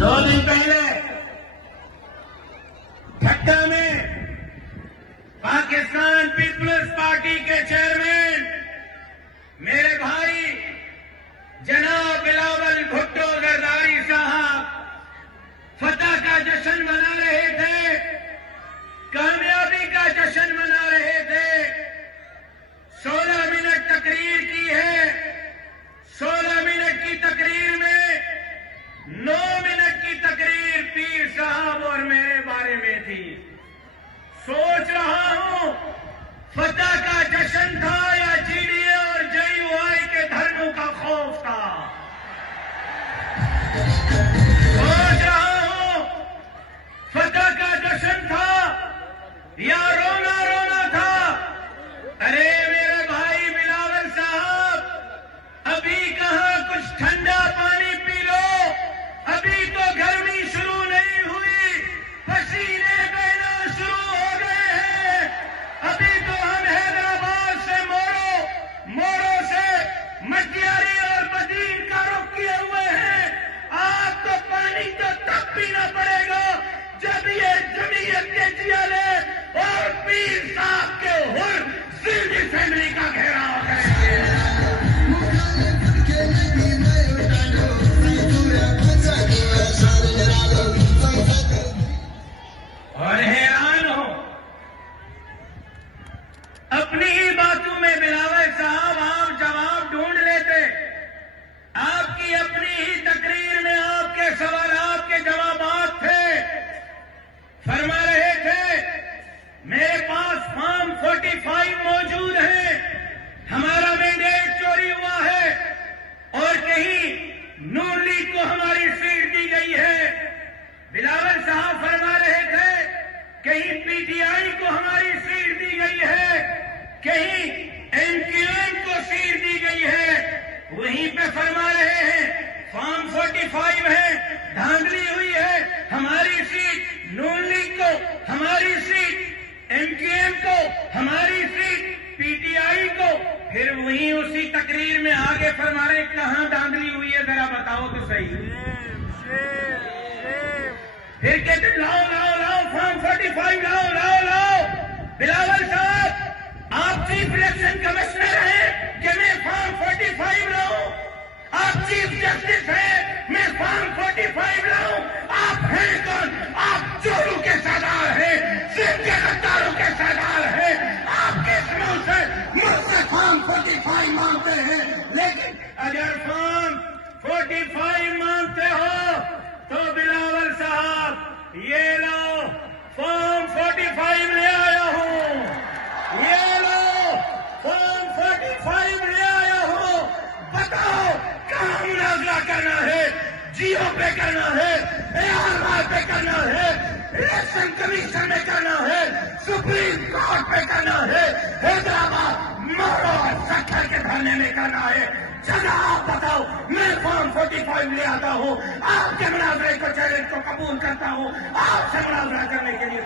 دو دن پہلے ٹھٹا میں Pakistan Peoples party کے چیئرمین میرے بھائی جناب بلاول بھٹو زرداری صاحب فتح کا جشن منا رہے تھے، کامیابی کا جشن منا رہے تھے۔ 16 منٹ تقریر کی ہے، 16 منٹ کی تقریر میں 9 منٹ کی تقریر پیر صاحب اور میرے بارے میں تھی۔ سوچ رہا ہوں فتح کا جشن تھا یا جی ڈی اے اور جے یو آئی کے دھرنوں کا خوف تھا۔ سوچ رہا ہوں فتح کا جشن تھا یا رونا رونا تھا۔ ارے میرے بھائی بلاول صاحب، ابھی کہاں کچھ ٹھنڈا پانی پی لو، ابھی تو گرمی شروع نہیں ہوئی، پسینے بہنا شروع ہو گئے ہیں۔ ابھی تو ہم حیدرآباد سے مورو سے مٹیاری اور بدین کا رخ کیے ہوئے ہیں۔ آپ کو پانی تو تب پینا پڑے گا جب یہ جمعیت کے جیالے اور پیر صاحب کے حر زندگی فیملی کا گھیراؤ کریں گے۔ اور حیران ہو اپنی ہی باتوں میں بلاول صاحب آپ جواب ڈھونڈ لیتے۔ آپ کی اپنی ہی تقریر میں آپ کے سوالات کے جوابات تھے۔ فرما رہے تھے میرے پاس فارم 45 موجود ہیں، ہمارا مینڈیٹ چوری ہوا ہے، اور کہیں نون لیگ کو ہماری سیٹ دی گئی ہے۔ بلاول صاحب فرما رہے تھے کہیں پی ٹی آئی کو ہماری سیٹ دی گئی ہے، کہیں ایم کیو ایم کو سیٹ دی گئی ہے۔ وہیں پہ فرما رہے ہیں فارم 45 ہے، دھاندلی ہوئی ہے، ہماری سیٹ نون لیگ کو ہماری سیٹ، ایم کیو ایم کو ہماری سیٹ، پی ٹی آئی کو۔ پھر وہیں اسی تقریر میں آگے فرما رہے ہیں کہاں دھاندلی ہوئی ہے ذرا بتاؤ تو صحیح۔ پھر کہتے ہیں لاؤ لاؤ لاؤ فارم 45 لاؤ لاؤ لاؤ۔ بلاول صاحب آپ چیف الیکشن کمشنر ہیں کہ میں فارم 45 لاؤں؟ آپ چیف جسٹس ہیں، میں فارم 45 لاؤں؟ آپ ہیں کون؟ آپ چوروں کے سردار ہیں، صرف کے غداروں کے سردار ہیں۔ آپ کس منہ سے مجھ سے فارم 45 مانگتے ہیں؟ لیکن اگر فارم 45 مانگتے ہو تو بلاول صاحب یہ لو فارم 45 لے آیا ہوں، یہ لو فارم 45 لے آیا ہوں۔ بتاؤ کہاں مناظرہ کرنا ہے؟ جیو پہ کرنا ہے، اے آر آر پہ کرنا ہے، الیکشن کمیشن میں کرنا ہے، سپریم کورٹ پہ کرنا ہے، حیدرآباد مورو اور سکھر کے دھرنے میں کرنا ہے۔ جگہ آپ بتاؤ، میں فارم 45 لے آتا ہوں، آپ کے مناظرے کو چیلنج کو قبول کرتا ہوں، آپ سے مناظرہ کرنے کے لیے